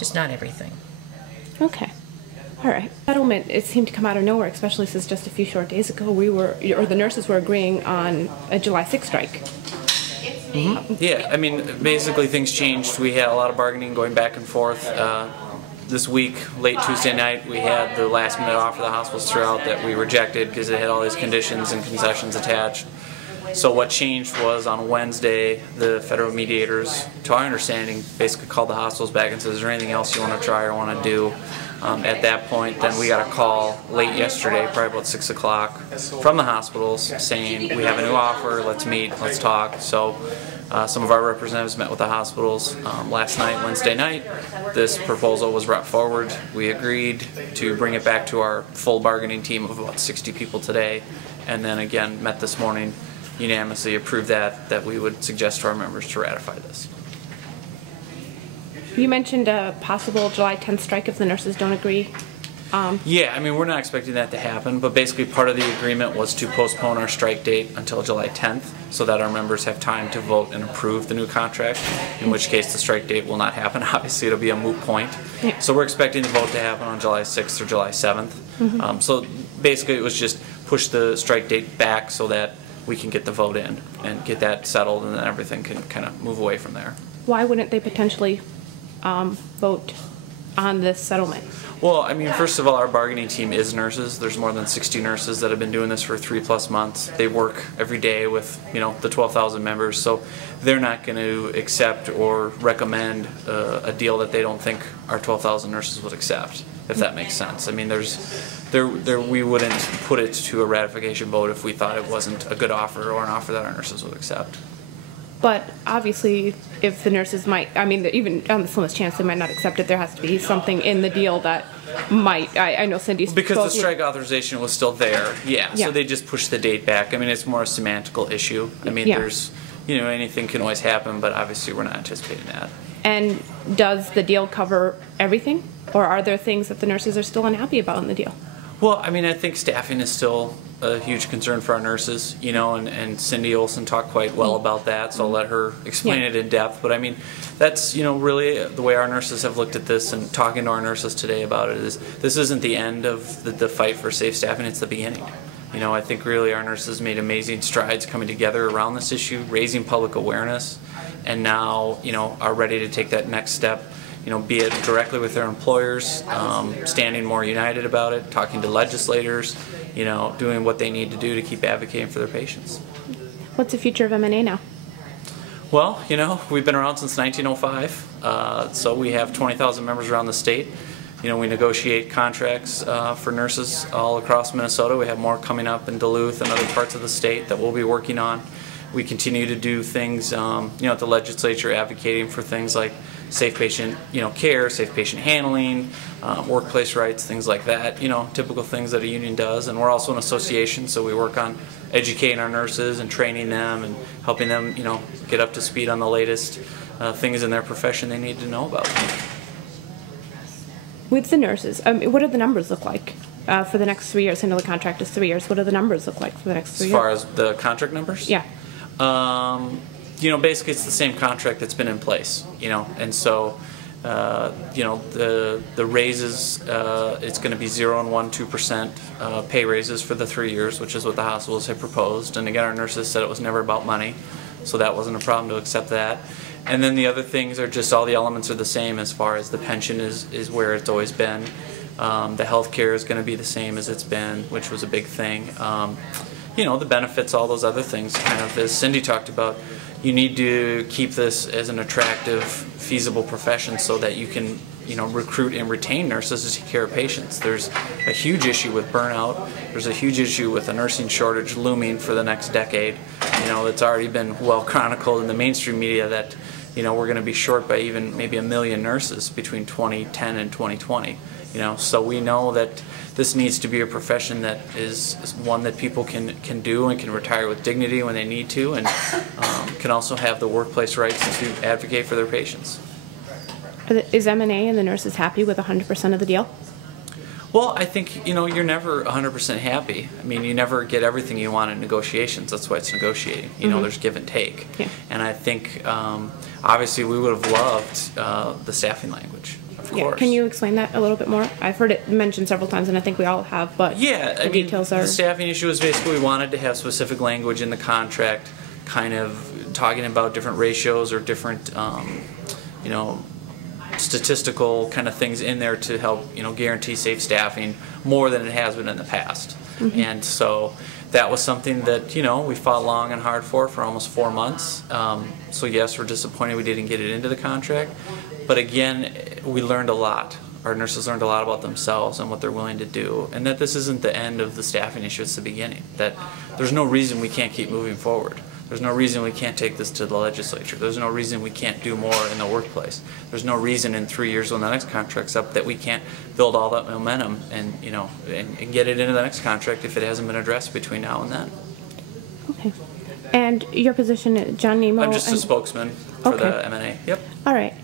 just not everything. Okay. All right. Settlement, it seemed to come out of nowhere, especially since just a few short days ago the nurses were agreeing on a July 6th strike. Mm-hmm. Yeah, I mean, basically things changed. We had a lot of bargaining going back and forth. This week, late Tuesday night, we had the last minute offer the hospitals threw out that we rejected because it had all these conditions and concessions attached. So what changed was on Wednesday, the federal mediators, to our understanding, basically called the hospitals back and said, is there anything else you want to try or want to do? At that point, then we got a call late yesterday, probably about 6 o'clock, from the hospitals saying, we have a new offer, let's meet, let's talk. So some of our representatives met with the hospitals last night, Wednesday night. This proposal was brought forward. We agreed to bring it back to our full bargaining team of about 60 people today, and then again met this morning, unanimously approved that we would suggest to our members to ratify this. You mentioned a possible July 10th strike if the nurses don't agree. Yeah, I mean, we're not expecting that to happen, but basically part of the agreement was to postpone our strike date until July 10th so that our members have time to vote and approve the new contract, in which case the strike date will not happen. Obviously, it'll be a moot point. Yeah. So we're expecting the vote to happen on July 6th or July 7th. Mm-hmm. So basically it was just push the strike date back so that we can get the vote in and get that settled, and then everything can kind of move away from there. Why wouldn't they potentially vote on this settlement? Well, I mean, first of all, our bargaining team is nurses. There's more than 60 nurses that have been doing this for 3+ months. They work every day with, the 12,000 members, so they're not going to accept or recommend a deal that they don't think our 12,000 nurses would accept, if that makes sense. I mean, we wouldn't put it to a ratification vote if we thought it wasn't a good offer or an offer that our nurses would accept. But obviously, if the nurses even on the slimmest chance they might not accept it, there has to be something in the deal that might. I know Cindy's because the strike authorization was still there. Yeah, yeah. So they just pushed the date back. I mean, it's more a semantical issue. I mean, there's, anything can always happen, but obviously we're not anticipating that. And does the deal cover everything, or are there things that the nurses are still unhappy about in the deal? Well, I mean, I think staffing is still a huge concern for our nurses, and Cindy Olson talked quite well about that, so I'll let her explain it in depth. But I mean, that's, really the way our nurses have looked at this, and talking to our nurses today about it is this isn't the end of the fight for safe staffing, it's the beginning. I think really our nurses made amazing strides coming together around this issue, raising public awareness, and now, are ready to take that next step. Be it directly with their employers, standing more united about it, talking to legislators, doing what they need to do to keep advocating for their patients. What's the future of MNA now? Well, we've been around since 1905, so we have 20,000 members around the state. We negotiate contracts for nurses all across Minnesota. We have more coming up in Duluth and other parts of the state that we'll be working on. We continue to do things, at the legislature, advocating for things like safe patient, care, safe patient handling, workplace rights, things like that. Typical things that a union does. And we're also an association, so we work on educating our nurses and training them and helping them, get up to speed on the latest things in their profession they need to know about. With the nurses, what do the numbers look like for the next 3 years? I know the contract is 3 years. What do the numbers look like for the next 3 years? As far as the contract numbers? Yeah. Basically it's the same contract that's been in place, and so, the raises, it's going to be 0 and 1, 2% pay raises for the 3 years, which is what the hospitals have proposed. And again, our nurses said it was never about money, so that wasn't a problem to accept that. And then the other things are just all the elements are the same as far as the pension is where it's always been. The health care is going to be the same as it's been, which was a big thing. The benefits, all those other things, kind of as Cindy talked about, you need to keep this as an attractive, feasible profession so that you can, recruit and retain nurses to take care of patients. There's a huge issue with burnout. There's a huge issue with a nursing shortage looming for the next decade. It's already been well chronicled in the mainstream media that, we're going to be short by even maybe 1 million nurses between 2010 and 2020. So we know that this needs to be a profession that is one that people can do and can retire with dignity when they need to, and can also have the workplace rights to advocate for their patients. Is MNA and the nurses happy with 100% of the deal? Well, I think, you're never 100% happy. I mean, you never get everything you want in negotiations. That's why it's negotiating. There's give and take. Yeah. And I think, obviously, we would have loved the staffing language. Of Of course. Can you explain that a little bit more? I've heard it mentioned several times, and I think we all have, but Yeah, the details are... The staffing issue is basically we wanted to have specific language in the contract kind of talking about different ratios or different, you know, statistical kind of things in there to help, you know, guarantee safe staffing more than it has been in the past. And so that was something that, you know, we fought long and hard for almost 4 months. So yes, we're disappointed we didn't get it into the contract. But again, we learned a lot. Our nurses learned a lot about themselves and what they're willing to do. And that this isn't the end of the staffing issue, it's the beginning. That there's no reason we can't keep moving forward. There's no reason we can't take this to the legislature. There's no reason we can't do more in the workplace. There's no reason in 3 years when the next contract's up that we can't build all that momentum and, you know, and get it into the next contract if it hasn't been addressed between now and then. Okay. And your position, John Nemo? I'm just a spokesman for the MNA. Yep. All right.